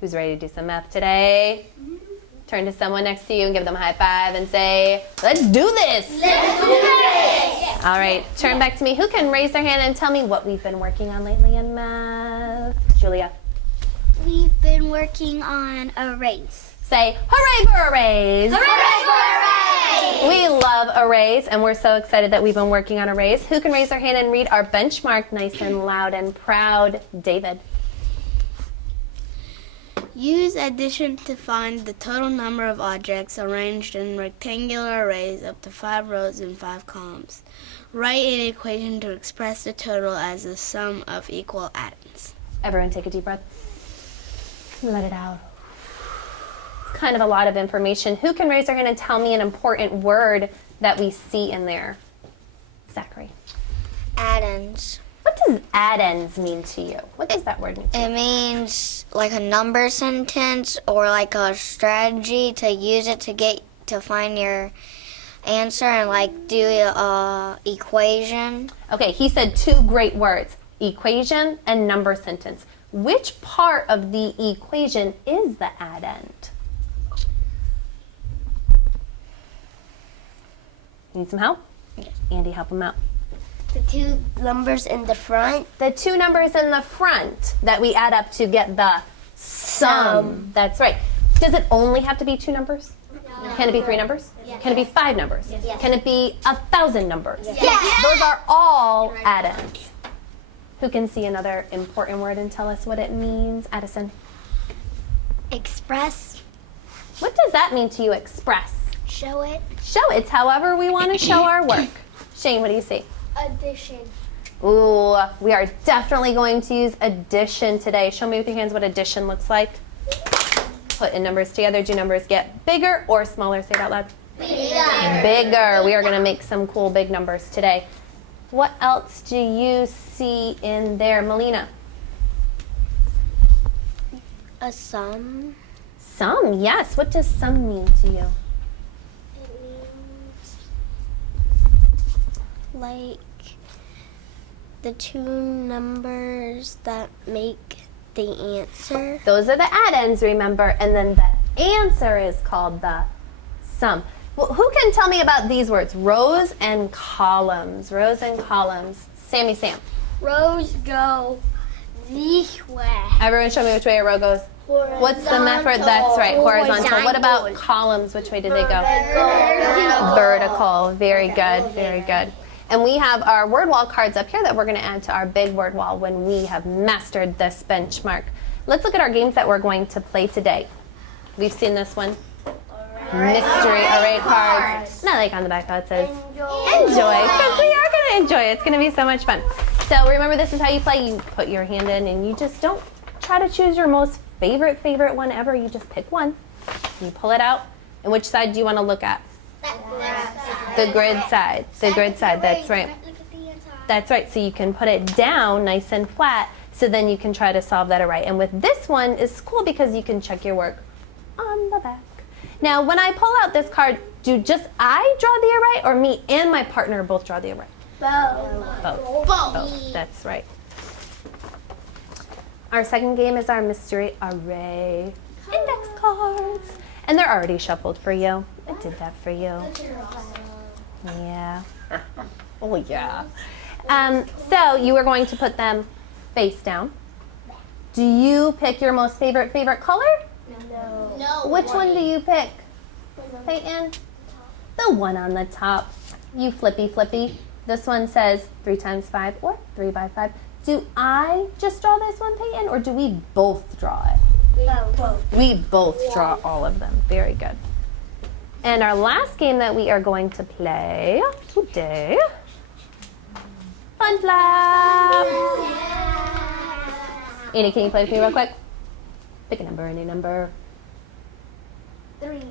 Who's ready to do some math today? Turn to someone next to you and give them a high five and say, let's do this. Let's do this. All right, turn back to me. Who can raise their hand and tell me what we've been working on lately in math? Julia. We've been working on arrays. Say, hooray for arrays. Hooray for arrays! We love arrays, and we're so excited that we've been working on arrays. Who can raise their hand and read our benchmark nice and loud and proud? David. Use addition to find the total number of objects arranged in rectangular arrays up to 5 rows and 5 columns. Write an equation to express the total as the sum of equal addends. Everyone take a deep breath. Let it out. It's kind of a lot of information. Who can raise their hand and tell me an important word that we see in there? Zachary. Addends. What does addends mean to you? What does that word mean to you? It means like a number sentence or like a strategy to use it to find your answer and like do a equation. Okay, he said two great words, equation and number sentence. Which part of the equation is the addend? Need some help? Yes. Andy, help him out. The two numbers in the front. The two numbers in the front that we add up to get the sum. That's right. Does it only have to be two numbers? No. Can it be 3 numbers? Yes. Can it be 5 numbers? Yes. Can it be 1,000 numbers? Yes. Those are all addends. Who can see another important word and tell us what it means? Addison. Express. What does that mean to you, express? Show it. Show it. It's however we want to show our work. Shane, what do you see? Addition. Ooh, we are definitely going to use addition today. Show me with your hands what addition looks like. Put in numbers together. Do numbers get bigger or smaller? Say it out loud. Bigger. Bigger. We are going to make some cool big numbers today. What else do you see in there, Melina? A sum. Sum, yes. What does sum mean to you? It means Like the two numbers that make the answer. Those are the addends, remember, and then the answer is called the sum. Well, who can tell me about these words? Rows and columns. Rows and columns. Sammy Sam. rows go this way. Everyone show me which way a row goes. What's the method? That's right, horizontal. What about columns? Which way did they go? Vertical. Very good, very good. And we have our word wall cards up here that we're going to add to our big word wall when we have mastered this benchmark. Let's look at our games that we're going to play today. We've seen this one. Mystery array cards. Not like on the back how it says enjoy, because we are going to enjoy it. It's going to be so much fun. So remember, this is how you play. You put your hand in and you just don't try to choose your most favorite one ever. You just pick one. You pull it out. And which side do you want to look at? The grid side. The grid side, that's right. That's right, so you can put it down nice and flat, so then you can try to solve that array. And with this one, it's cool because you can check your work on the back. Now, when I pull out this card, do just I draw the array, or me and my partner both draw the array? Both. That's right. Our second game is our mystery array index cards. And they're already shuffled for you. I did that for you. Yeah. Oh, yeah. So you are going to put them face down. Do you pick your most favorite color? No. Which one do you pick, Peyton? The one on the top. You flippy. This one says 3 times 5 or 3 by 5. Do I just draw this one, Peyton, or do we both draw it? Both. We both draw all of them. Very good. And our last game that we are going to play today, Fun Flap. Annie, can you play with me real quick? Pick a number, any number. 3.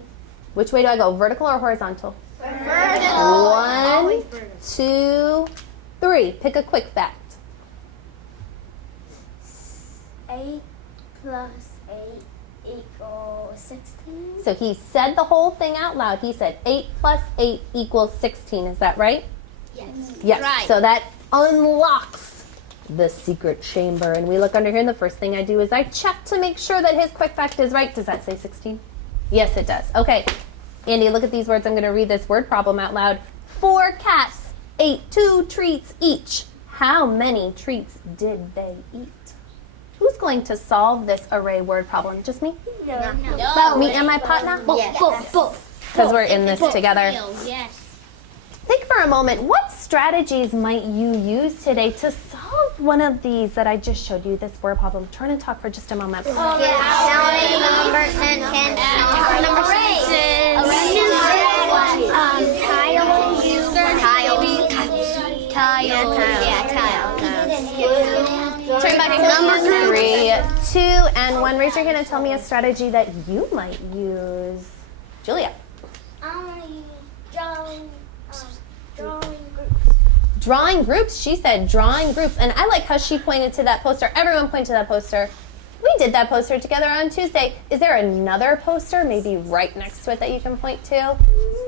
Which way do I go, vertical or horizontal? Vertical. 1, 2, 3. Pick a quick fact. 8 plus 8 equals 16. So he said the whole thing out loud. He said 8 plus 8 equals 16. Is that right? Yes. Yes. Right. So that unlocks the secret chamber. And we look under here, and the first thing I do is I check to make sure that his quick fact is right. Does that say 16? Yes, it does. Okay, Andy, look at these words. I'm going to read this word problem out loud. 4 cats ate 2 treats each. How many treats did they eat? Who's going to solve this array word problem? Just me? No. Me and my partner? Yes. Because we're in this together. Yes. Think for a moment, what strategies might you use today to solve one of these that I just showed you, this word problem? Turn and talk for just a moment. Counting numbers and number Turn back and number 3, 2, and 1. Raise your hand and tell me a strategy that you might use. Julia. Drawing groups. Drawing groups. She said drawing groups. And I like how she pointed to that poster. Everyone point to that poster. We did that poster together on Tuesday. Is there another poster maybe right next to it that you can point to?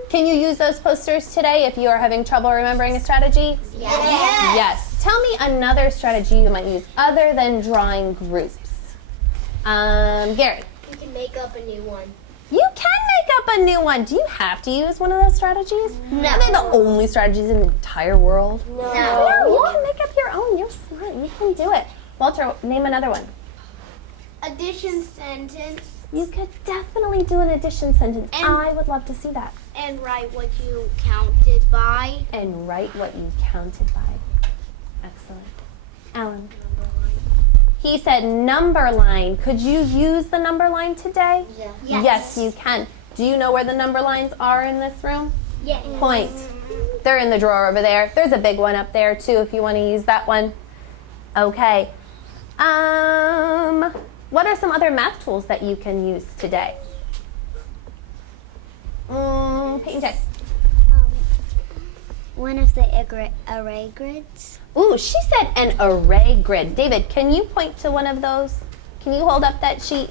Can you use those posters today if you are having trouble remembering a strategy? Yes. Tell me another strategy you might use other than drawing groups. Gary. You can make up a new one. You can make up a new one. Do you have to use one of those strategies? No. Are they the only strategies in the entire world? No. No, you can make up your own. You're smart. You can do it. Walter, name another one. Addition sentence. You could definitely do an addition sentence. And- I would love to see that. And write what you counted by. And write what you counted by. Excellent. Alan. He said number line. Could you use the number line today? Yes, you can. Do you know where the number lines are in this room? Yes. Point. They're in the drawer over there. There's a big one up there too if you want to use that one. Okay. What are some other math tools that you can use today? Paint and check. One of the array grids. Ooh, she said an array grid. David, can you point to one of those? Can you hold up that sheet?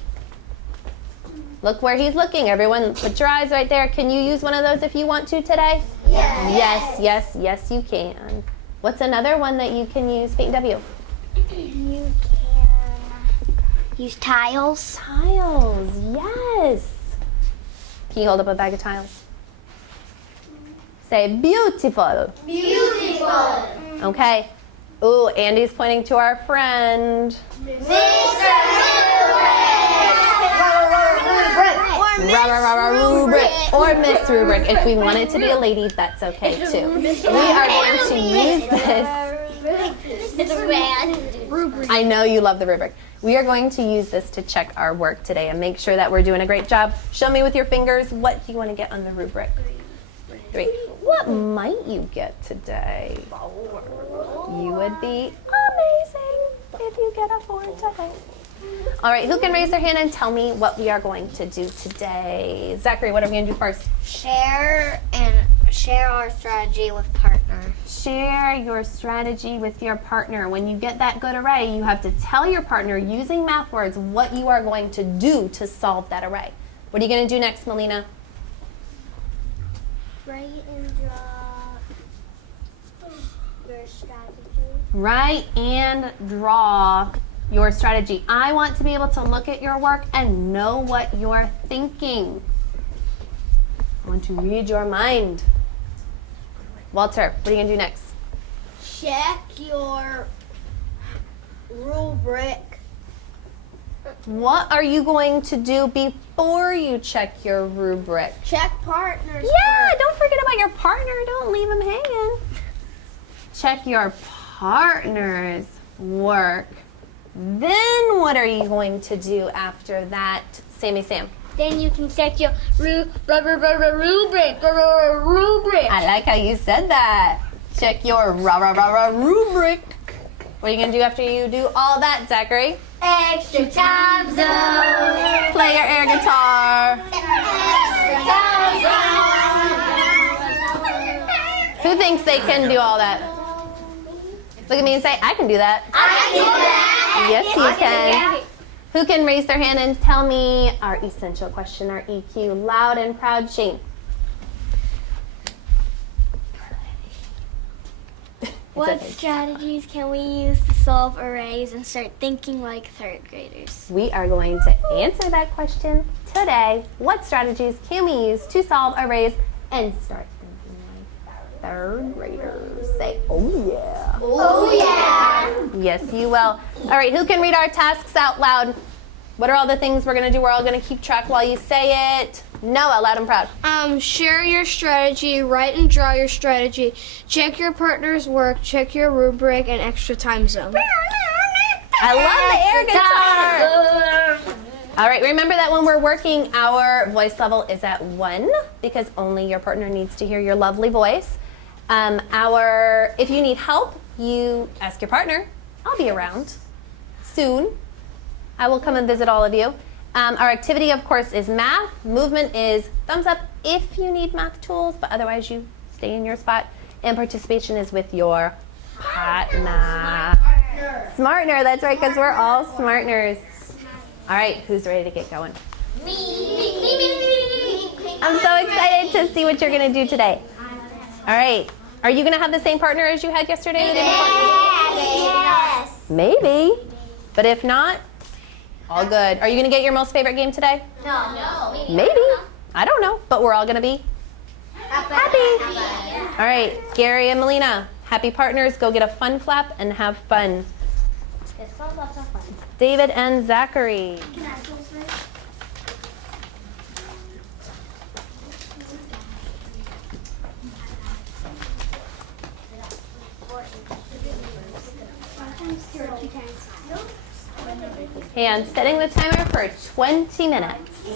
Look where he's looking. Everyone, put your eyes right there. Can you use one of those if you want to today? Yes, you can. What's another one that you can use, Peyton W? You can use tiles. Tiles, yes. Can you hold up a bag of tiles? Say beautiful. Beautiful. Okay. Ooh, Andy's pointing to our friend. Rubric. Or Miss Rubric. If we want it to be a lady, that's okay too. We are going to use this. It's red. I know you love the rubric. We are going to use this to check our work today and make sure that we're doing a great job. Show me with your fingers, what do you want to get on the rubric? 3. What might you get today? 4. You would be amazing if you get a 4 today. All right, who can raise their hand and tell me what we are going to do today? Zachary, what are we going to do first? Share our strategy with partner. Share your strategy with your partner. When you get that good array, you have to tell your partner using math words what you are going to do to solve that array. What are you going to do next, Melina? Write and draw your strategy. Write and draw your strategy. I want to be able to look at your work and know what you're thinking. I want to read your mind. Walter, what are you going to do next? Check your rubric. What are you going to do before you check your rubric? Check partners. Yeah, don't forget about your partner. Don't leave him hanging. Check your partner's work. Then what are you going to do after that? Sammy Sam. Then you can check your rubric. I like how you said that. Check your rubric. What are you going to do after you do all that, Zachary? Extra time zone. Play your air guitar. Who thinks they can do all that? Look at me and say, I can do that. I can do that. Yes, you can. Who can raise their hand and tell me our essential question, our EQ, loud and proud? Shane. What strategies can we use to solve arrays and start thinking like third graders? We are going to answer that question today. What strategies can we use to solve arrays and start thinking like third graders? Say, oh yeah. Oh yeah! Yes, you will. All right, who can read our tasks out loud? What are all the things we're going to do? We're all going to keep track while you say it. Noah, loud and proud. Share your strategy, write and draw your strategy, check your partner's work, check your rubric, and extra time zone. I love the air guitar. All right, remember that when we're working, our voice level is at 1 because only your partner needs to hear your lovely voice. If you need help, you ask your partner. I'll be around soon. I will come and visit all of you. Our activity, of course, is math. Movement is thumbs up if you need math tools, but otherwise you stay in your spot. And participation is with your partner. Smartner, that's right, because we're all smartners. All right, who's ready to get going? I'm so excited to see what you're going to do today. All right, are you going to have the same partner as you had yesterday? Yes! Maybe, but if not, all good. Are you going to get your most favorite game today? No. Maybe. I don't know, but we're all going to be happy. All right, Gary and Melina, happy partners. Go get a fun flap and have fun. David and Zachary. And setting the timer for 20 minutes.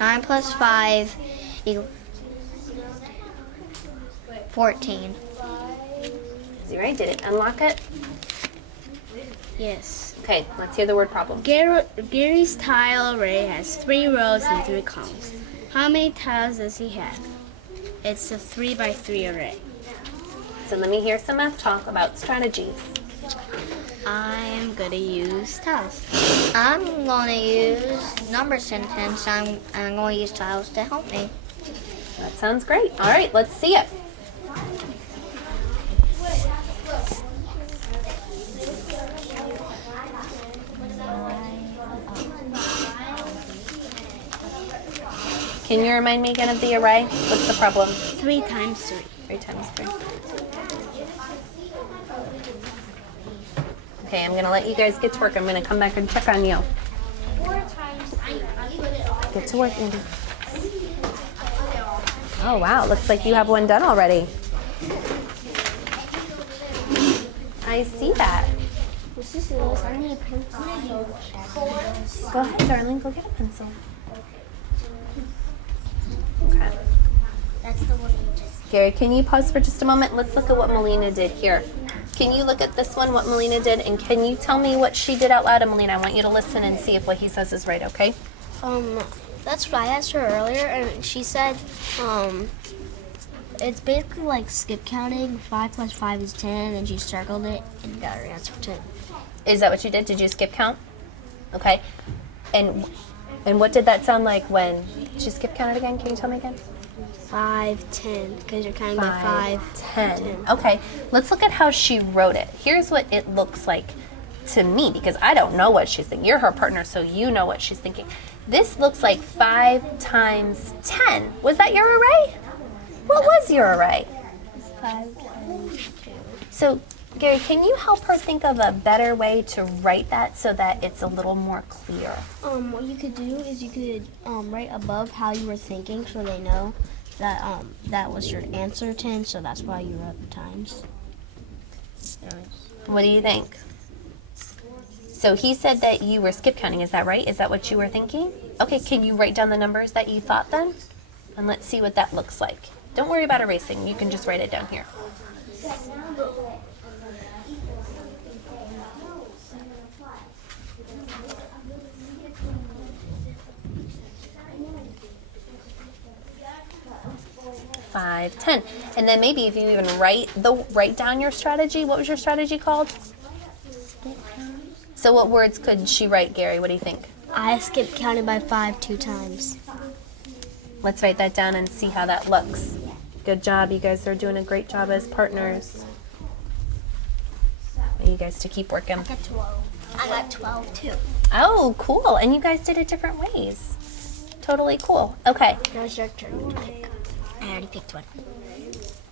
Nine plus 5 equals 14. Zero, did it unlock it? Yes. Okay, let's hear the word problem. Gary's tile array has 3 rows and 3 columns. How many tiles does he have? It's a 3 by 3 array. So let me hear some math talk about strategies. I'm gonna use tiles. I'm going to use number sentence. I'm going to use tiles to help me. That sounds great. All right, let's see it. Can you remind me again of the array? What's the problem? 3 times 3. 3 times 3. Okay, I'm going to let you guys get to work. I'm going to come back and check on you. Get to work, Andy. Oh, wow. Looks like you have one done already. I see that. Go ahead, darling. Go get a pencil. Okay. That's the one you just... Gary, can you pause for just a moment? Let's look at what Melina did here. Can you look at this one, what Melina did, and can you tell me what she did out loud? And Melina, I want you to listen and see if what he says is right, okay? That's what I asked her earlier, and she said, it's basically like skip counting. 5 plus 5 is 10, and she circled it and got her answer 10. Is that what you did? Did you skip count? Okay. And what did that sound like when she skip counted again? Can you tell me again? 5, 10, because you're counting by 5, 10. Okay, let's look at how she wrote it. Here's what it looks like to me, because I don't know what she's thinking. You're her partner, so you know what she's thinking. This looks like 5 times 10. Was that your array? What was your array? 5 times 2. So, Gary, can you help her think of a better way to write that so that it's a little more clear? What you could do is you could write above how you were thinking, so they know that that was your answer 10, so that's why you wrote the times. What do you think? So he said that you were skip counting, is that right? Is that what you were thinking? Okay, can you write down the numbers that you thought then? And let's see what that looks like. Don't worry about erasing, you can just write it down here. 5, 10. And then maybe if you even write down your strategy. What was your strategy called? So what words could she write, Gary? What do you think? I skipped counting by 5 2 times. Let's write that down and see how that looks. Good job. You guys are doing a great job as partners. I want you guys to keep working. I got 12 too. Oh, cool. And you guys did it different ways. Totally cool. Okay. Now it's your turn to pick. I already picked one.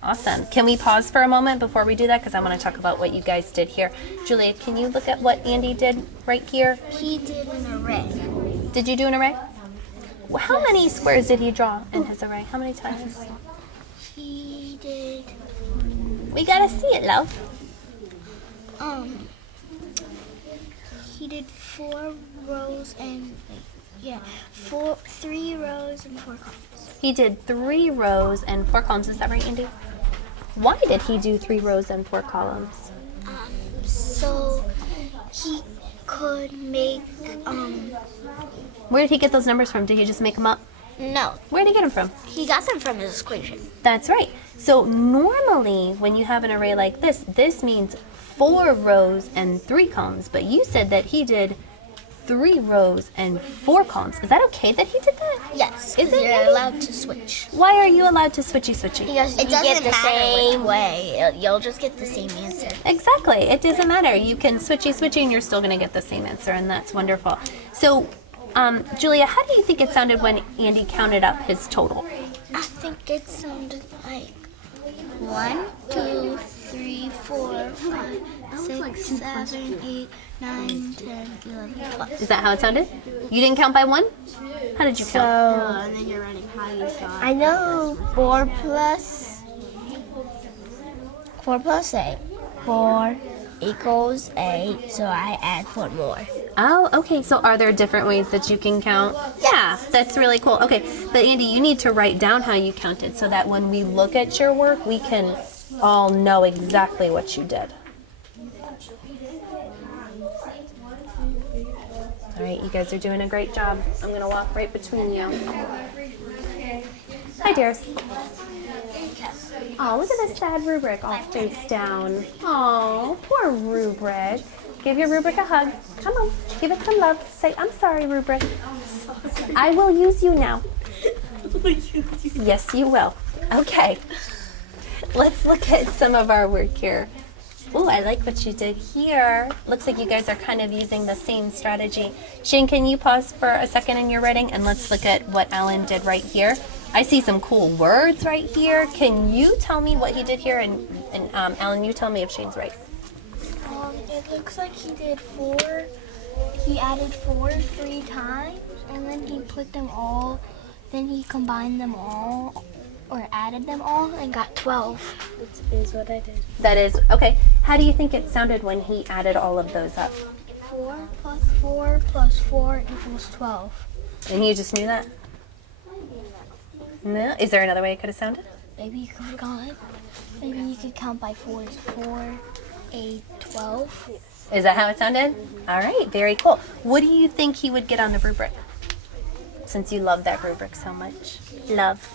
Awesome. Can we pause for a moment before we do that? Because I want to talk about what you guys did here. Julia, can you look at what Andy did right here? He did an array. Did you do an array? How many squares did he draw in his array? How many times? He did, We got to see it, love. he did 4 rows and, 3 rows and 4 columns. He did 3 rows and 4 columns. Is that right, Andy? Why did he do 3 rows and 4 columns? So he could make, Where did he get those numbers from? Did he just make them up? no, Where did he get them from? he got them from his equation. That's right. So normally when you have an array like this means 4 rows and 3 columns. But you said that he did 3 rows and 4 columns. Is that okay that he did that? Yes, Is it, you're Andy? allowed to switch. Why are you allowed to switchy? Because it doesn't matter which way. You'll just get the same answer. Exactly. It doesn't matter. You can switchy and you're still going to get the same answer, and that's wonderful. So, Julia, how do you think it sounded when Andy counted up his total? I think it sounded like 1, 2, 3, 4, 5, 6, 7, 8, 9, 10, 11, 12. Is that how it sounded? You didn't count by 1? How did you count? And then you're running how you thought. I know 4 plus 8. 4 equals 8, so I add 4 more. Oh, okay. So are there different ways that you can count? Yeah, that's really cool. Okay, but Andy, you need to write down how you counted so that when we look at your work, we can all know exactly what you did. All right, you guys are doing a great job. I'm going to walk right between you. Hi, dears. Oh, look at this sad rubric all face down. Oh, poor rubric. Give your rubric a hug. Come on, give it some love. Say, I'm sorry, rubric. I will use you now. Yes, you will. Okay. Let's look at some of our work here. Ooh, I like what you did here. Looks like you guys are kind of using the same strategy. Shane, can you pause for a second in your writing and let's look at what Alan did right here. I see some cool words right here. Can you tell me what he did here? And Alan, you tell me if Shane's right. It looks like he did 4. He added 4 3 times, and then he put them all. Then he combined them all, or added them all, and got 12. That is what I did. That is, okay. How do you think it sounded when he added all of those up? 4 plus 4 plus 4 equals 12. And you just knew that? No? Is there another way it could have sounded? Maybe you could count. Maybe you could count by 4 is 4, 8, 12. Is that how it sounded? All right, very cool. What do you think he would get on the rubric? Since you love that rubric so much. Love.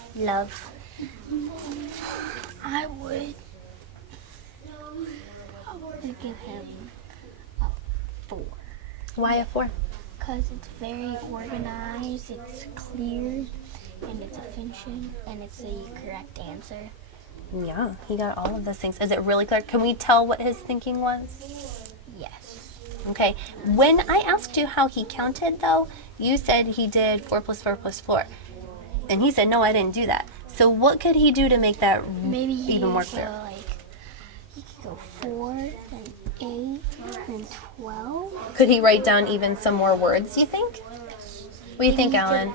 I would give him a 4. Why a 4? Because it's very organized, it's clear, and it's efficient, and it's the correct answer. Yeah, he got all of those things. Is it really clear? Can we tell what his thinking was? Yes. Okay. When I asked you how he counted, though, you said he did 4 plus 4 plus 4. And he said, no, I didn't do that. So what could he do to make that Maybe even more clear? He could go 4, then 8, then 12. Could he write down even some more words, you think? What do you think, Alan?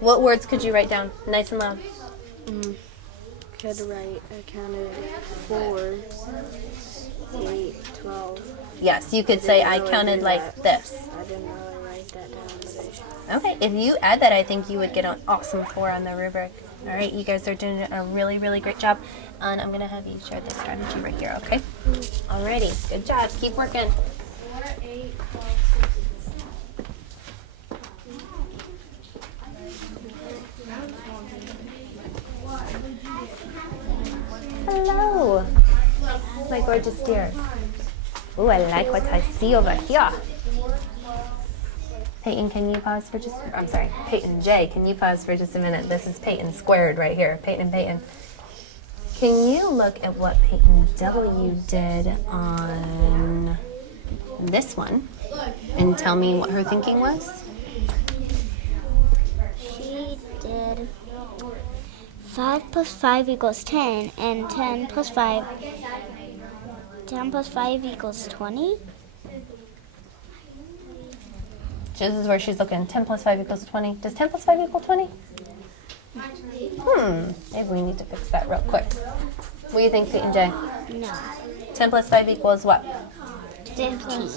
What words could you write down? Nice and loud. Could write, I counted 4, 8, 12. Yes, you could say, I counted like this. I didn't really write that down. Okay, if you add that, I think you would get an awesome 4 on the rubric. All right, you guys are doing a really, really great job. And I'm going to have you share this strategy right here, okay? Alrighty, good job. Keep working. my gorgeous dears? Ooh, I like what I see over here. Peyton, can you pause for just, I'm sorry, Peyton J, can you pause for just a minute? This is Peyton squared right here, Peyton and Peyton. Can you look at what Peyton W did on this one and tell me what her thinking was? She did 5 plus 5 equals 10, and 10 plus 5 equals 20. This is where she's looking. 10 plus 5 equals 20. Does 10 plus 5 equal 20? Maybe we need to fix that real quick. What do you think, Peyton J? No. 10 plus 5 equals what? 15.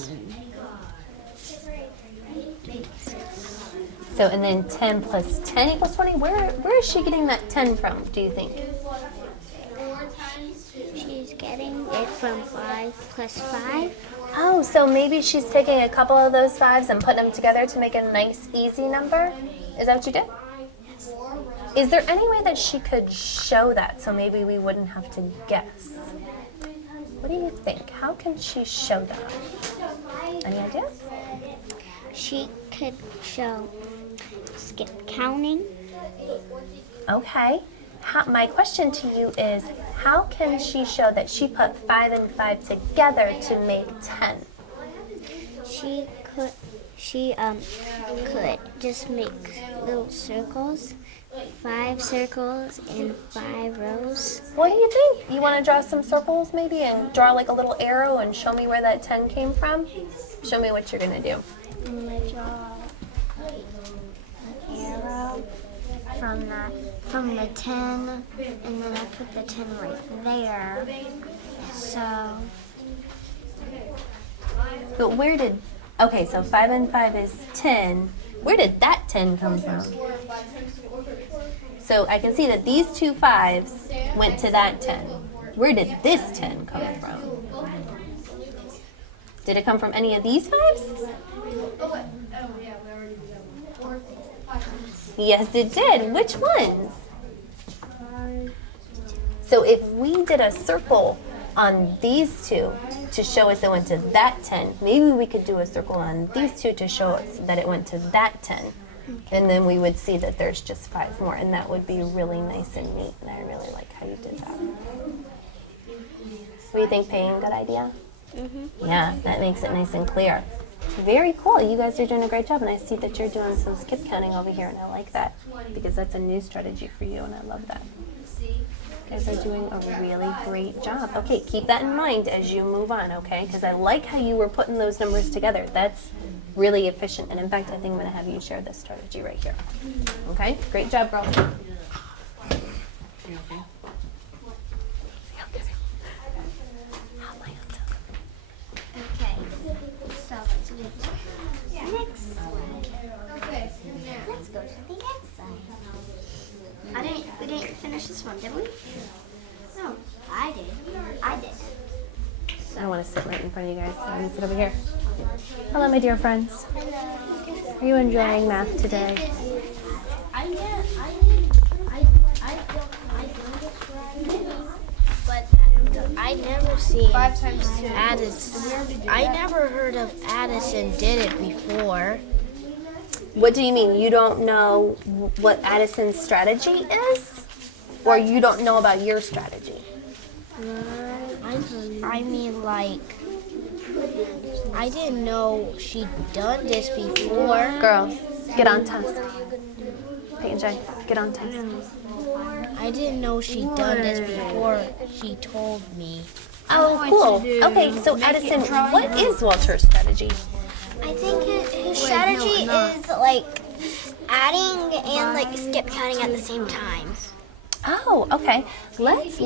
So, and then 10 plus 10 equals 20? Where is she getting that 10 from, do you think? She's getting it from 5 plus 5. Oh, so maybe she's taking a couple of those 5s and putting them together to make a nice, easy number? Is that what you did? Yes. Is there any way that she could show that so maybe we wouldn't have to guess? What do you think? How can she show that? Any ideas? She could show skip counting. Okay. My question to you is, how can she show that she put 5 and 5 together to make 10? She could just make little circles, 5 circles in 5 rows. What do you think? You want to draw some circles maybe and draw like a little arrow and show me where that 10 came from? Show me what you're going to do. I'm going to draw an arrow from the 10, and then I put the 10 right there. So, But where did, okay, so 5 and 5 is 10. Where did that 10 come from? So I can see that these 2 5s went to that 10. Where did this 10 come from? Did it come from any of these 5s? Yes, it did. Which ones? So if we did a circle on these 2 to show us it went to that 10, maybe we could do a circle on these 2 to show us that it went to that 10. And then we would see that there's just 5 more, and that would be really nice and neat, and I really like how you did that. What do you think, Payne? Good idea? Yeah, that makes it nice and clear. Very cool. You guys are doing a great job, and I see that you're doing some skip counting over here, and I like that because that's a new strategy for you, and I love that. You guys are doing a really great job. Okay, keep that in mind as you move on, okay? Because I like how you were putting those numbers together. That's really efficient, and in fact, I think I'm going to have you share this strategy right here. Okay? Great job, girl. okay. So let's go to the next slide. Let's go to the next slide. We didn't finish this one, did we? No, I did. I didn't. I want to sit right in front of you guys. I'm going to sit over here. Hello, my dear friends. Are you enjoying math today? I never seen 5 times 2. I never heard of Addison did it before. What do you mean? You don't know what Addison's strategy is? Or you don't know about your strategy? I mean, like, I didn't know she'd done this before. Girls, get on task. Peyton J, get on task. I didn't know she'd done this before she told me. Oh, cool. Okay, so Addison, what is Walter's strategy? I think his strategy is like adding and like skip counting at the same time. Oh, okay. Let's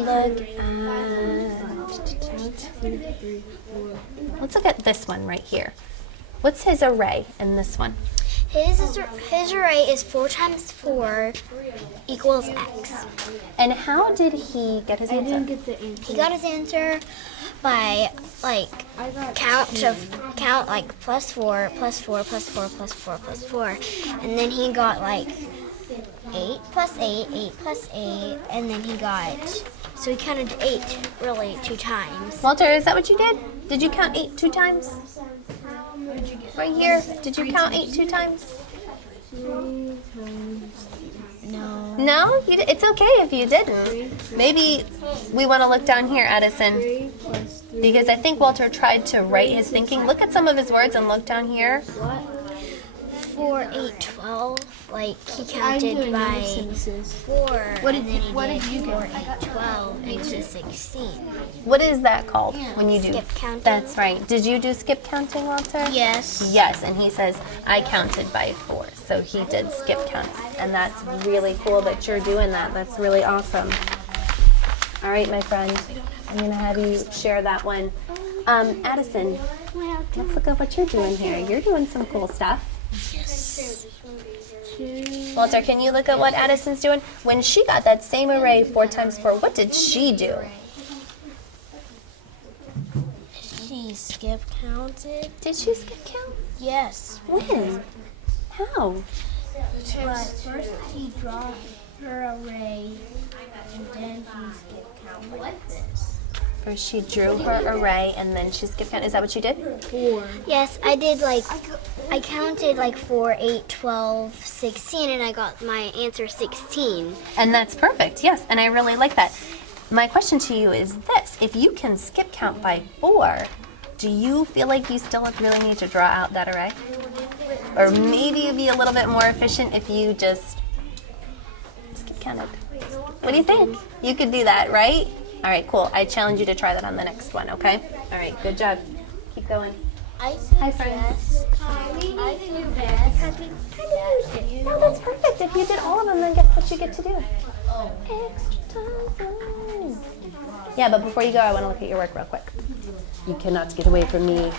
look at this one right here. What's his array in this one? His array is 4 times 4 equals x. And how did he get his answer? He got his answer by like count like plus 4, plus 4, plus 4, plus 4, plus 4. And then he got like 8 plus 8, 8 plus 8, and then he got So he counted 8, really, 2 times. Walter, is that what you did? Did you count 8 2 times? Right here. Did you count 8 2 times? No. No? It's okay if you didn't. Maybe we want to look down here, Addison. Because I think Walter tried to write his thinking. Look at some of his words and look down here. 4, 8, 12. Like he counted by 4. What did you do? 4, 8, 12 into 16. What is that called when you do? Skip counting. That's right. Did you do skip counting, Walter? Yes. Yes, and he says, I counted by 4. So he did skip count. And that's really cool that you're doing that. That's really awesome. All right, my friend. I'm going to have you share that one. Addison, let's look at what you're doing here. You're doing some cool stuff. Walter, can you look at what Addison's doing? When she got that same array 4 times 4, what did she do? She skip counted. Did she skip count? Yes. When? How? But first he dropped her array, and then he skip counted like this. First she drew her array and then she skipped count. Is that what you did? 4. Yes, I did I counted 4, 8, 12, 16, and I got my answer 16. And that's perfect, yes. And I really like that. My question to you is this. If you can skip count by 4, do you feel like you still really need to draw out that array? Or maybe you'd be a little bit more efficient if you just skip counted. What do you think? You could do that, right? All right, cool. I challenge you to try that on the next one, okay? All right, good job. Keep going. I said Hi, friends. yes. I said yes. No, that's perfect. If you did all of them, then guess what you get to do? Extra time. Yeah, but before you go, I want to look at your work real quick. You cannot get away from me.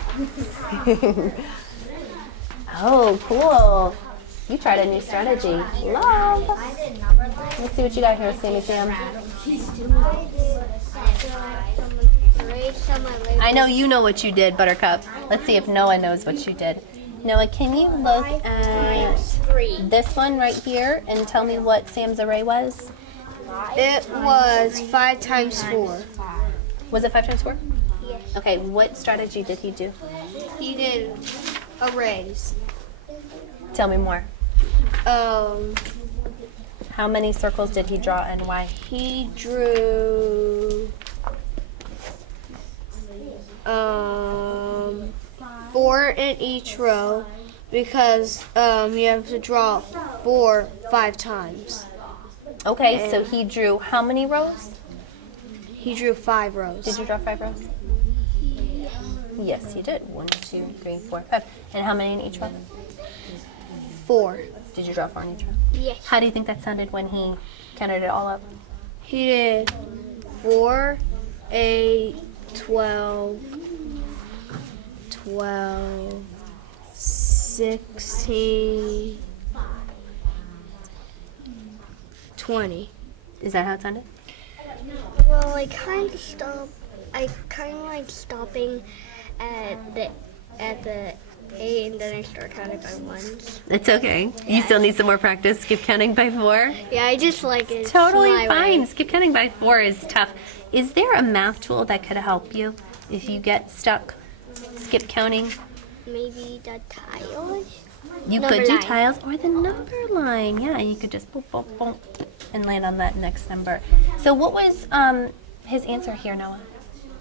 Oh, cool. You tried a new strategy. Love. Let's see what you got here, Sammy Sam. I know you know what you did, Buttercup. Let's see if Noah knows what you did. Noah, can you look at this one right here and tell me what Sam's array was? It was 5 times 4. Was it 5 times 4? Yes. Okay, what strategy did he do? He did arrays. Tell me more. How many circles did he draw and why? He drew 4 in each row because you have to draw 4 5 times. Okay, so he drew how many rows? He drew 5 rows. Did you draw 5 rows? Yes, you did. 1, 2, 3, 4, 5. And how many in each row? 4. Did you draw 4 in each row? Yes. How do you think that sounded when he counted it all up? He did 4, 8, 12, 16, 20. Is that how it sounded? Well, I kind of like stopping at the 8, and then I start counting by 1s. It's okay. You still need some more practice. Skip counting by 4. Yeah, I just like it. Totally my fine. way. Skip counting by 4 is tough. Is there a math tool that could help you if you get stuck skip counting? Maybe the tiles. You Number could do 9. tiles or the number line. Yeah, you could just boop, boop, boop, and land on that next number. So what was his answer here, Noah?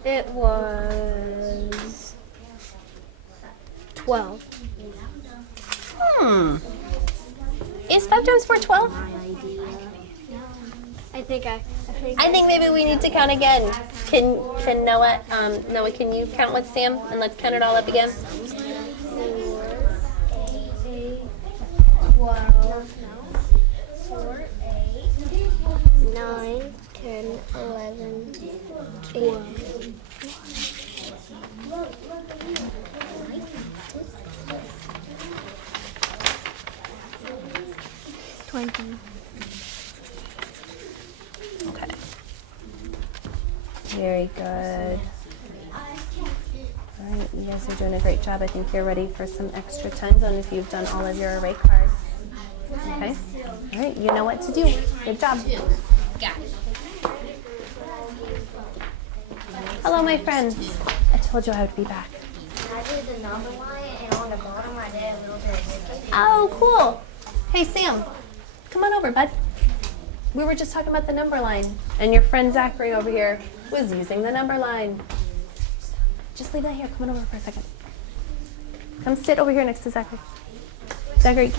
It was 12. Is 5 times 4 12? I think I think maybe we need to count again. Can Noah, Noah, can you count with Sam? And let's count it all up again. 4, 8, 12, 4, 8, 9, 10, 11, 12. 20. Okay. Very good. All right, you guys are doing a great job. I think you're ready for some extra time zone if you've done all of your array cards. Okay? All right, you know what to do. Good job. hello, my friends. I told you I would be back. I did the number line, and on the bottom I did a little bit of this. Oh, cool. Hey, Sam, come on over, bud. We were just talking about the number line, and your friend Zachary over here was using the number line. Just leave that here. Come on over for a second. Come sit over here next to Zachary. Zachary,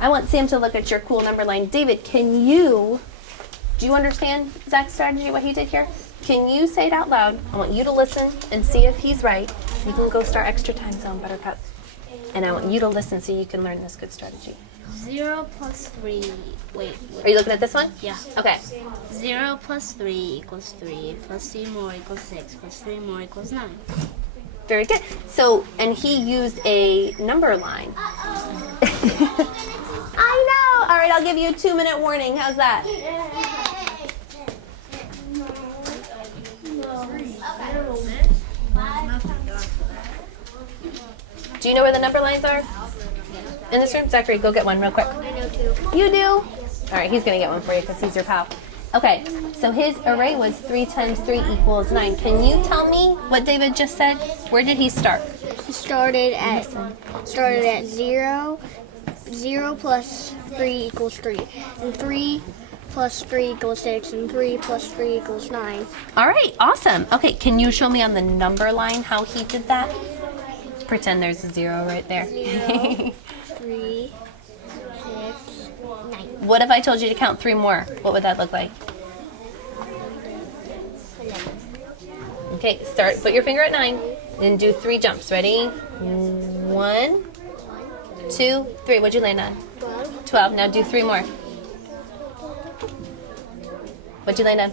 I want Sam to look at your cool number line. David, do you understand Zach's strategy, what he did here? Can you say it out loud? I want you to listen and see if he's right. You can go start extra time zone, Buttercup. And I want you to listen so you can learn this good strategy. 0 plus 3. Wait. Are you looking at this one? Yeah. Okay. 0 plus 3 equals 3. Plus 3 more equals 6. Plus 3 more equals 9. Very good. So, and he used a number line. I know. All right, I'll give you a 2-minute warning. How's that? Do you know where the number lines are? In this room? Zachary, go get one real quick. I know too. You do? All right, he's going to get one for you because he's your pal. Okay, so his array was 3 times 3 equals 9. Can you tell me what David just said? Where did he start? He started at 0. 0 plus 3 equals 3. And 3 plus 3 equals 6. And 3 plus 3 equals 9. All right, awesome. Okay, can you show me on the number line how he did that? Pretend there's a 0 right there. 0, 3, 6, 9. What if I told you to count 3 more? What would that look like? Okay, start. Put your finger at 9 and do 3 jumps. Ready? 1, 2, 3. What'd you land on? 12. Now do 3 more. What'd you land on?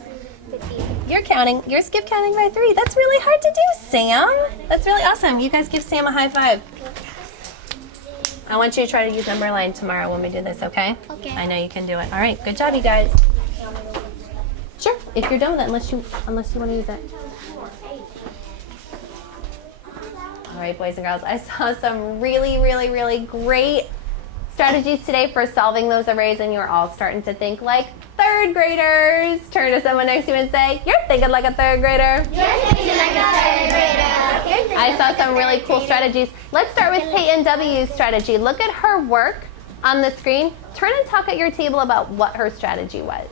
15. You're counting. You're skip counting by 3. That's really hard to do, Sam. That's really awesome. You guys give Sam a high five. I want you to try to use number line tomorrow when we do this, okay? Okay. I know you can do it. All right. Good job, you guys. Sure. If you're done with it, unless you want to use it. All right, boys and girls. I saw some really, really, really great strategies today for solving those arrays, and you're all starting to think like 3rd graders. Turn to someone next to you and say, "You're thinking like a 3rd grader." I saw some really cool strategies. Let's start with Peyton W's strategy. Look at her work on the screen. Turn and talk at your table about what her strategy was.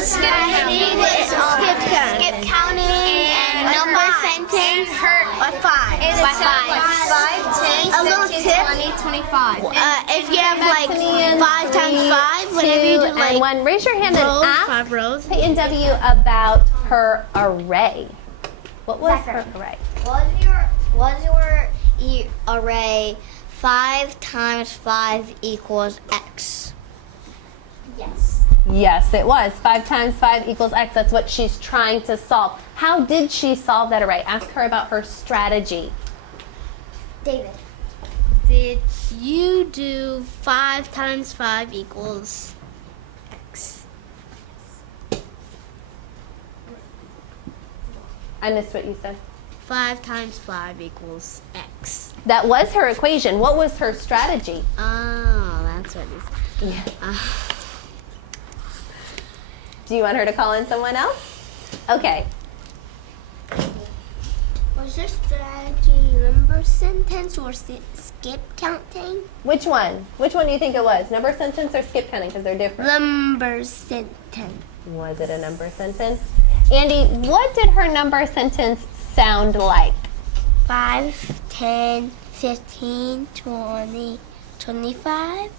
Skip counting and number sentence by 5. By 5, 10, 15, 20, 25. If you have like 5 times 5, whenever you do and like 1. Raise your hand and Rows, ask 5 rows. Peyton W about her array. What was her array? Was your array 5 times 5 equals X? Yes. Yes, it was. 5 times 5 equals X. That's what she's trying to solve. How did she solve that array? Ask her about her strategy. David. Did you do 5 times 5 equals X? I missed what you said. 5 times 5 equals X. That was her equation. What was her strategy? Oh, that's what it is. Yeah. Do you want her to call in someone else? Okay. Was your strategy number sentence or skip counting? Which one? Which one do you think it was? Number sentence or skip counting? Because they're different. Number sentence. Was it a number sentence? Andy, what did her number sentence sound like? 5, 10, 15, 20, 25.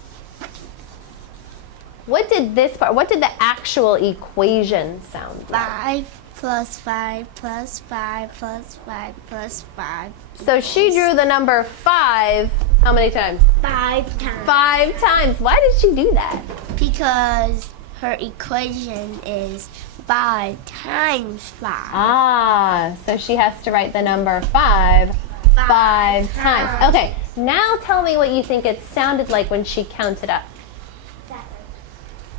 What did the actual equation sound like? 5 plus 5 plus 5 plus 5 plus 5. So she drew the number 5 how many times? 5 times. 5 times. Why did she do that? Because her equation is 5 times 5. Ah, so she has to write the number 5 times. Okay, now tell me what you think it sounded like when she counted up.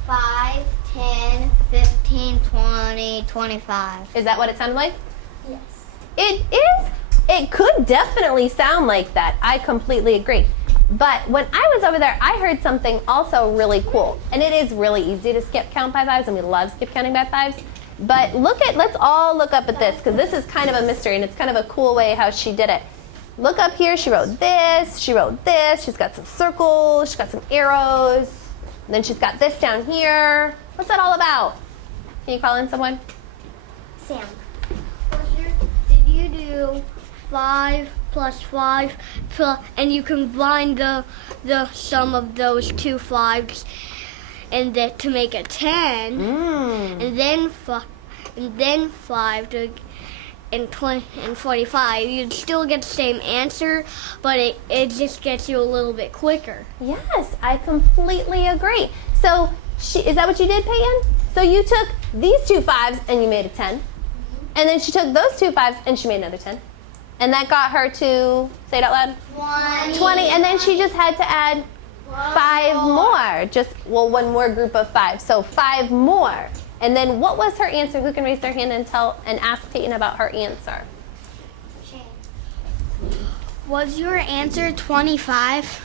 5, 10, 15, 20, 25. Is that what it sounded like? Yes. It is. It could definitely sound like that. I completely agree. But when I was over there, I heard something also really cool. And it is really easy to skip count by 5s, and we love skip counting by 5s. But let's all look up at this, because this is kind of a mystery, and it's kind of a cool way how she did it. Look up here, she wrote this, she's got some circles, she's got some arrows, and then she's got this down here. What's that all about? Can you call in someone? Sam. Did you do 5 plus 5 and you combine the sum of those two 5s and to make a 10, and then 5 and 20 and 45, you'd still get the same answer, but it just gets you a little bit quicker. Yes, I completely agree. So is that what you did, Peyton? So you took these two 5s and you made a 10. And then she took those two 5s and she made another 10. And that got her to, say it out loud, 20. And then she just had to add 5 more. One more group of 5. So 5 more. And then what was her answer? Who can raise their hand and ask Peyton about her answer? Was your answer 25?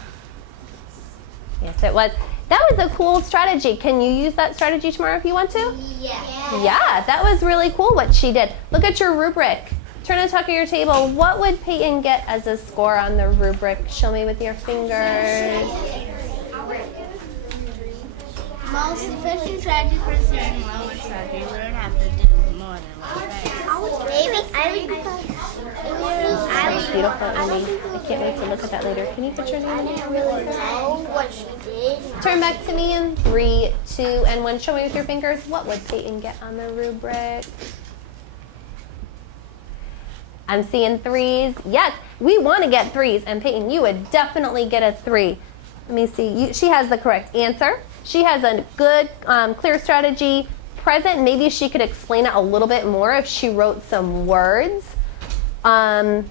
Yes, it was. That was a cool strategy. Can you use that strategy tomorrow if you want to? Yeah, that was really cool what she did. Look at your rubric. Turn to the top of your table. What would Peyton get as a score on the rubric? Show me with your fingers. Most efficient strategy for certain lower strategy would have to do more than one thing. That's beautiful, Andy. I can't wait to look at that later. Can you put your name in? didn't really know what she did. Turn back to me in 3, 2, and 1. Show me with your fingers. What would Peyton get on the rubric? I'm seeing 3s. Yes, we want to get 3s. And Peyton, you would definitely get a 3. Let me see. She has the correct answer. She has a good, clear strategy present. Maybe she could explain it a little bit more if she wrote some words. And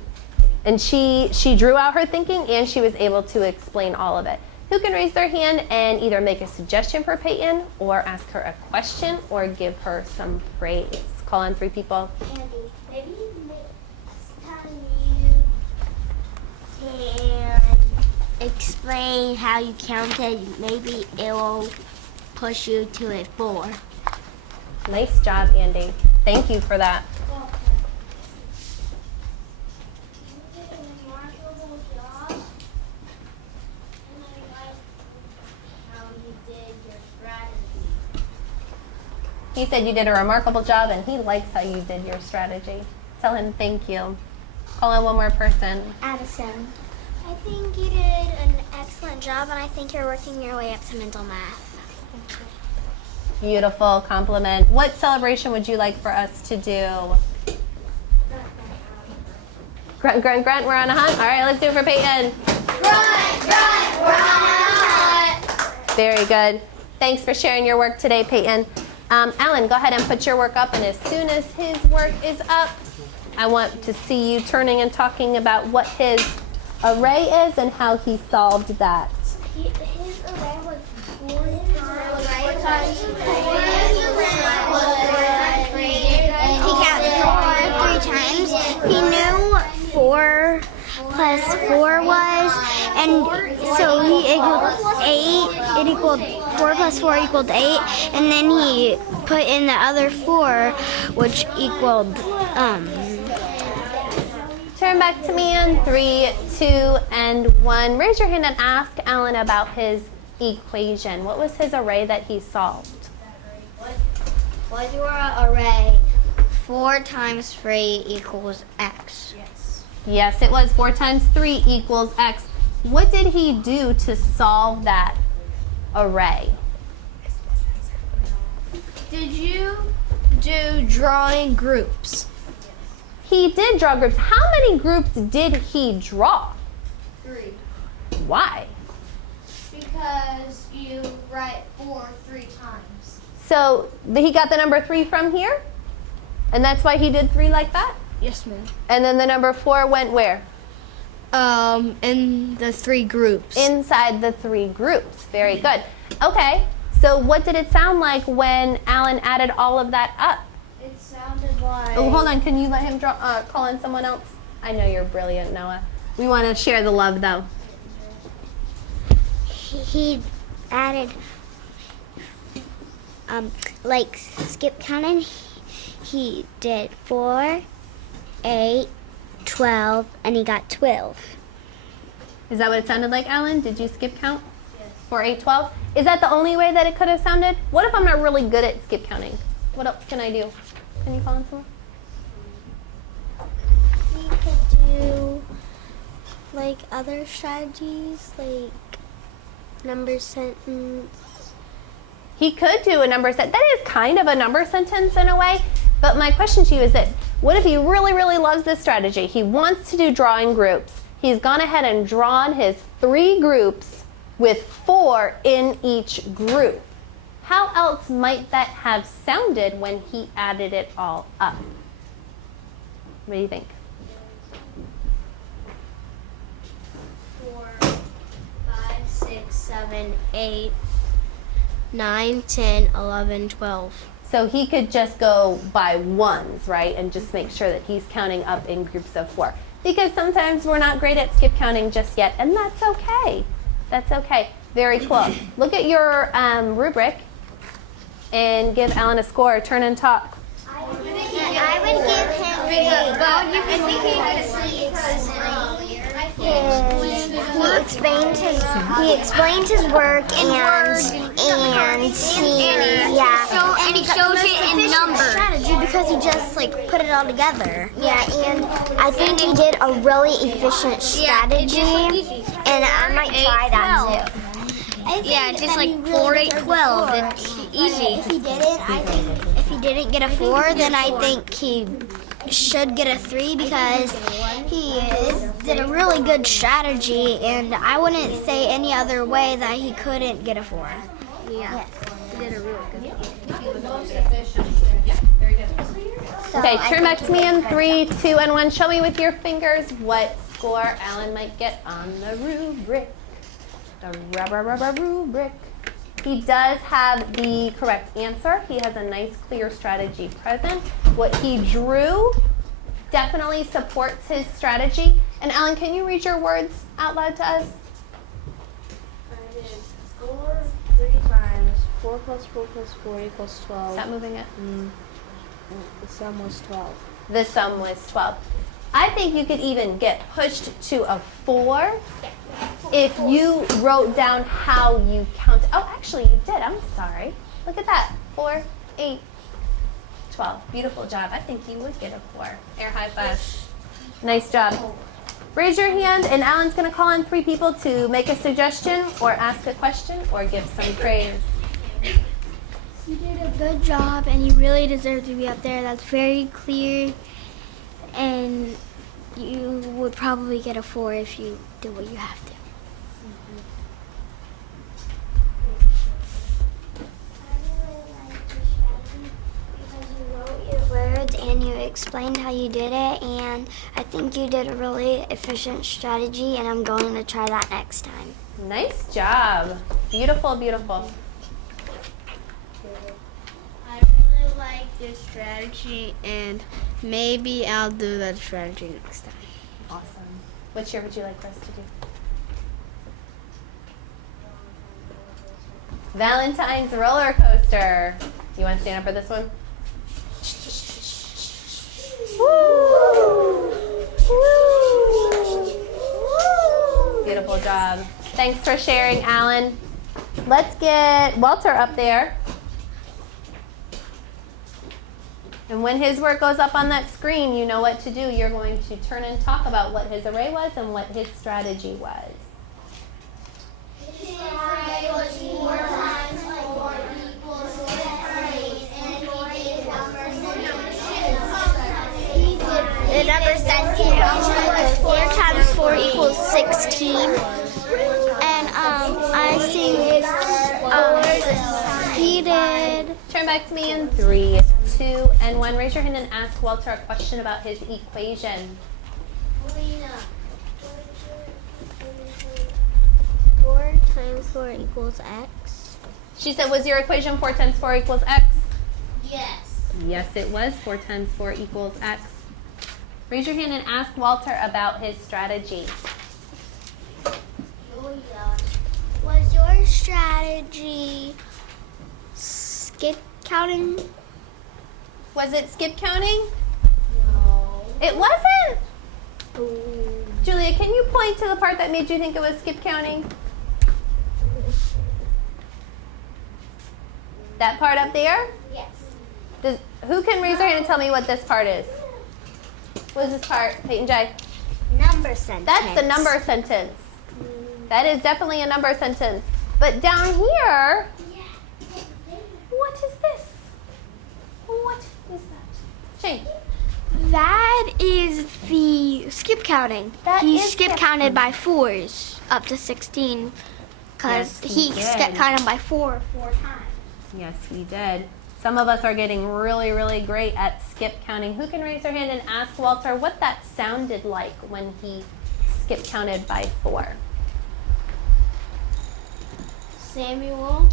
she drew out her thinking, and she was able to explain all of it. Who can raise their hand and either make a suggestion for Peyton or ask her a question or give her some praise? Call on 3 people. Andy, maybe next time you can explain how you counted, maybe it will push you to a 4. Nice job, Andy. Thank you for that. He said you did a remarkable job, and he likes how you did your strategy. Tell him thank you. Call in one more person. Addison. I think you did an excellent job, and I think you're working your way up to mental math. Beautiful compliment. What celebration would you like for us to do? Grunt, grunt, grunt. We're on a hunt. All right, let's do it for Peyton. Grunt, grunt, we're on a hunt. Very good. Thanks for sharing your work today, Peyton. Alan, go ahead and put your work up, and as soon as his work is up, I want to see you turning and talking about what his array is and how he solved that. His array was 4 times 3. He counted 4 3 times. He knew 4 plus 4 was, and so he equaled 8. It equaled 4 plus 4 equaled 8, and then he put in the other 4, which equaled Turn back to me in 3, 2, and 1. Raise your hand and ask Alan about his equation. What was his array that he solved? Was your array 4 times 3 equals x? Yes, it was 4 times 3 equals x. What did he do to solve that array? Did you do drawing groups? He did draw groups. How many groups did he draw? 3. Why? Because you write 4 3 times. So he got the number 3 from here? And that's why he did 3 like that? Yes, ma'am. And then the number 4 went where? In the 3 groups. Inside the 3 groups. Very good. Okay, so what did it sound like when Alan added all of that up? It sounded like... Oh, hold on. Can you let him call in someone else? I know you're brilliant, Noah. We want to share the love, though. He added, like skip counting, he did 4, 8, 12, and he got 12. Is that what it sounded like, Alan? Did you skip count? Yes. 4, 8, 12? Is that the only way that it could have sounded? What if I'm not really good at skip counting? What else can I do? Can you call in someone? He could do like other strategies, like number sentence. He could do a number set. That is kind of a number sentence in a way. But my question to you is this. What if he really, really loves this strategy? He wants to do drawing groups. He's gone ahead and drawn his 3 groups with 4 in each group. How else might that have sounded when he added it all up? What do you think? 4, 5, 6, 7, 8, 9, 10, 11, 12. So he could just go by ones, right? And just make sure that he's counting up in groups of 4. Because sometimes we're not great at skip counting just yet, and that's okay. That's okay. Very cool. Look at your rubric and give Alan a score. Turn and talk. I would give him he explained his work and he shows it in numbers. Strategy because he just like put it all together. Yeah, and I think he did a really efficient strategy, and I might try that too. Yeah, just like 4, 8, 12. It's easy. If he didn't get a 4, then I think he should get a 3 because he did a really good strategy, and I wouldn't say any other way that he couldn't get a 4. Yeah. He did a really good job. Okay, turn back to me in 3, 2, and 1. Show me with your fingers what score Alan might get on the rubric. The rubric. He does have the correct answer. He has a nice, clear strategy present. What he drew definitely supports his strategy. And Alan, can you read your words out loud to us? I did score 3 times. 4 plus 4 plus 4 equals 12. Stop moving it. The sum was 12. The sum was 12. I think you could even get pushed to a 4 if you wrote down how you counted. Oh, actually, you did. I'm sorry. Look at that. 4, 8, 12. Beautiful job. I think you would get a 4. Air high five. Nice job. Raise your hand, and Alan's going to call on 3 people to make a suggestion or ask a question or give some praise. You did a good job, and you really deserve to be up there. That's very clear, and you would probably get a 4 if you did what you have to. Words and you explained how you did it, and I think you did a really efficient strategy, and I'm going to try that next time. Nice job. Beautiful, beautiful. I really like your strategy, and maybe I'll do that strategy next time. Awesome. Which year would you like for us to do? Valentine's roller coaster. You want to stand up for this one? Woo! Woo! Beautiful job. Thanks for sharing, Alan. Let's get Walter up there. And when his work goes up on that screen, you know what to do. You're going to turn and talk about what his array was and what his strategy was. His array was 4 times 4 equals 6, and he did numbers the number sentence was 4 times 4 equals 16. And I think he did. Turn back to me in 3, 2, and 1. Raise your hand and ask Walter a question about his equation. 4 times 4 equals x. She said, was your equation 4 times 4 equals x? Yes. Yes, it was. 4 times 4 equals x. Raise your hand and ask Walter about his strategy. Was your strategy skip counting? Was it skip counting? No. It wasn't? Julia, can you point to the part that made you think it was skip counting? That part up there? Yes. Who can raise their hand and tell me what this part is? What is this part, Peyton J? Number sentence. That's the number sentence. That is definitely a number sentence. But down here, what is this? What is that? Shane. That is the skip counting. That he is skip skip counted by 4s up to 16 because Yes, he he did. skip counted by 4 times. Yes, we did. Some of us are getting really, really great at skip counting. Who can raise their hand and ask Walter what that sounded like when he skip counted by 4? Samuel,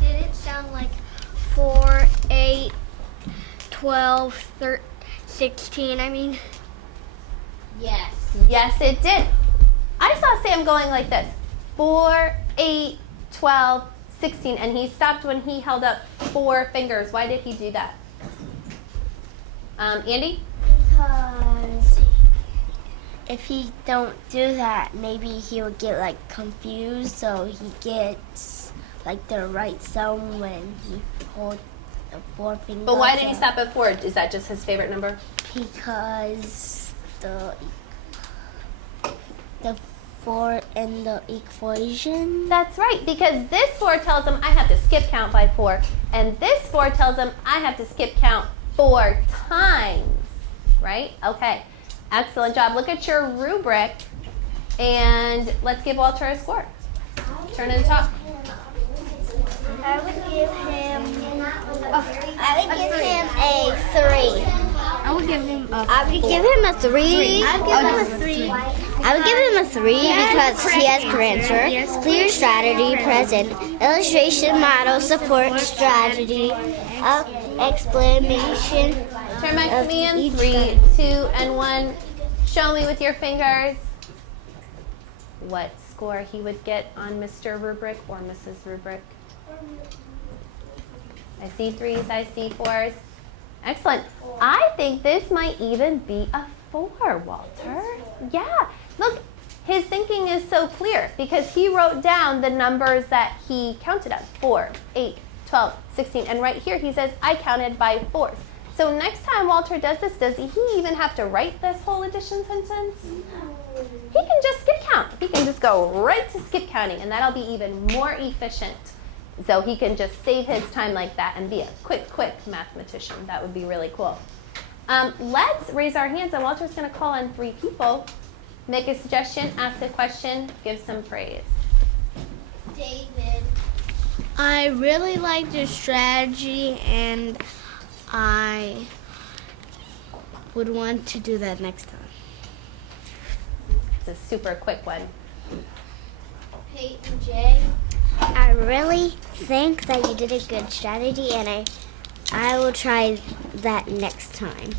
did it sound like 4, 8, 12, 13, 16, I mean? Yes. Yes, it did. I saw Sam going like this. 4, 8, 12, 16, and he stopped when he held up 4 fingers. Why did he do that? Andy? Because if he don't do that, maybe he'll get like confused, so he gets like the right sound when he holds the 4 fingers. But why did he up. stop at 4? Is that just his favorite number? Because the 4 in the equation. That's right, because this 4 tells him I have to skip count by 4, and this 4 tells him I have to skip count 4 times, right? Okay, excellent job. Look at your rubric, and let's give Walter a score. Turn and talk. I would give him a 3. I would give him a I would give him a 3. I would give him a 3 because he has correct answer, clear strategy, present, illustration, model, support, strategy, explanation. Turn back to me in Each 3, time. 2, and 1. Show me with your fingers what score he would get on Mr. Rubric or Mrs. Rubric. I see 3s, I see 4s. Excellent. I think this might even be a 4, Walter. Yeah. Look, his thinking is so clear because he wrote down the numbers that he counted on. 4, 8, 12, 16. And right here he says, I counted by 4s. So next time Walter does this, does he even have to write this whole addition sentence? He can just skip count. He can just go right to skip counting, and that'll be even more efficient. So he can just save his time like that and be a quick mathematician. That would be really cool. Let's raise our hands, and Walter's going to call on 3 people. Make a suggestion, ask a question, give some praise. David. I really like the strategy, and I would want to do that next time. It's a super quick one. Peyton J. I really think that you did a good strategy, and I will try that next time.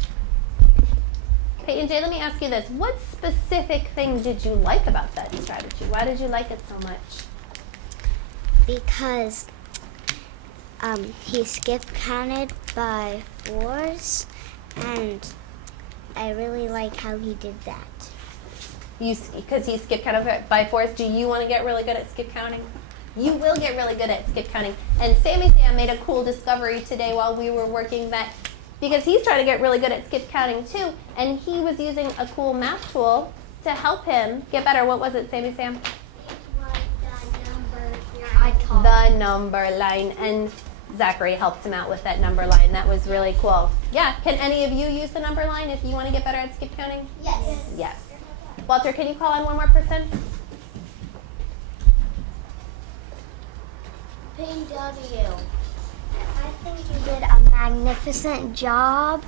Peyton J, let me ask you this. What specific thing did you like about that strategy? Why did you like it so much? Because he skip counted by 4s, and I really like how he did that. Because he skip counted by 4s, do you want to get really good at skip counting? You will get really good at skip counting. And Sammy Sam made a cool discovery today while we were working that because he's trying to get really good at skip counting too, and he was using a cool math tool to help him get better. What was it, Sammy Sam? The number line. And Zachary helped him out with that number line. That was really cool. Yeah, can any of you use the number line if you want to get better at skip counting? Yes. Yes. Walter, can you call on one more person? PW. I think you did a magnificent job,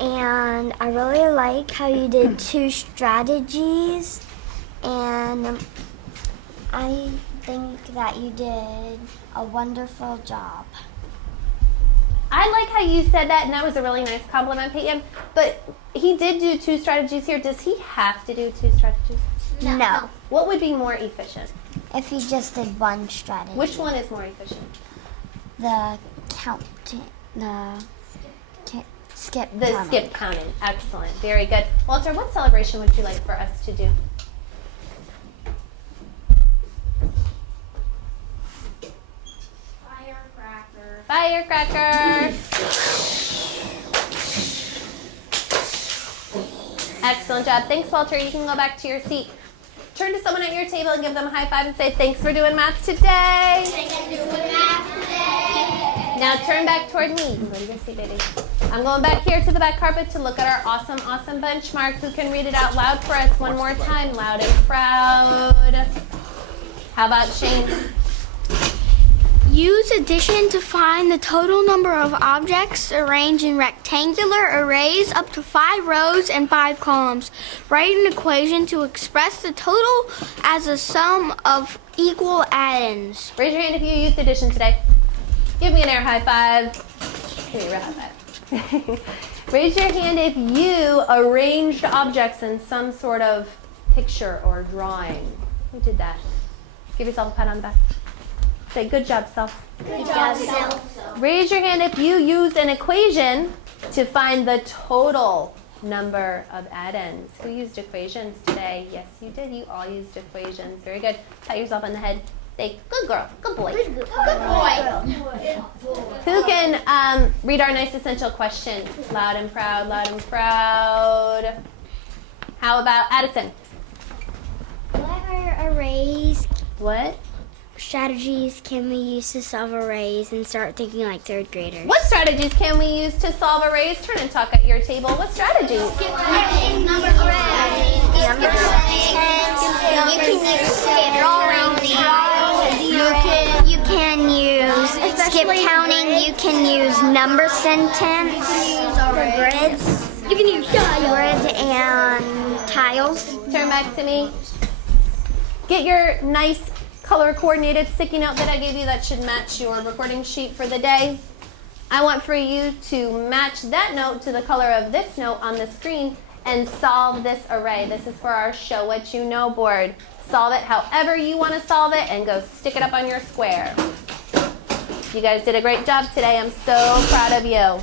and I really like how you did 2 strategies, and I think that you did a wonderful job. I like how you said that, and that was a really nice compliment, Peyton. But he did do 2 strategies here. Does he have to do 2 strategies? No. What would be more efficient? If you just did 1 strategy. Which one is more efficient? The counting, the skip. The skip counting. Excellent. Very good. Walter, what celebration would you like for us to do? Firecracker. Firecracker. Excellent job. Thanks, Walter. You can go back to your seat. Turn to someone at your table and give them a high five and say, thanks for doing math today. Now turn back toward me. Go to your seat, baby. I'm going back here to the back carpet to look at our awesome, awesome benchmark. Who can read it out loud for us one more time? Loud and proud. How about Shane? Use addition to find the total number of objects arranged in rectangular arrays up to 5 rows and 5 columns. Write an equation to express the total as a sum of equal addends. Raise your hand if you used addition today. Give me an air high five. Give me a real high five. Raise your hand if you arranged objects in some sort of picture or drawing. Who did that? Give yourself a pat on the back. Say, good job, self. Good job, self. Raise your hand if you used an equation to find the total number of addends. Who used equations today? Yes, you did. You all used equations. Very good. Pat yourself on the head. Say, good girl, good boy. Good boy. Who can read our nice essential question? Loud and proud, loud and proud. How about Addison? What are arrays? What? Strategies can we use to solve arrays and start thinking like third graders? What strategies can we use to solve arrays? Turn and talk at your table. What strategies? You can use skip counting. You can use number sentence. The grids. You can use grids and tiles. Turn back to me. Get your nice color coordinated sticky note that I gave you that should match your recording sheet for the day. I want for you to match that note to the color of this note on the screen and solve this array. This is for our Show What You Know board. Solve it however you want to solve it and go stick it up on your square. You guys did a great job today. I'm so proud of you.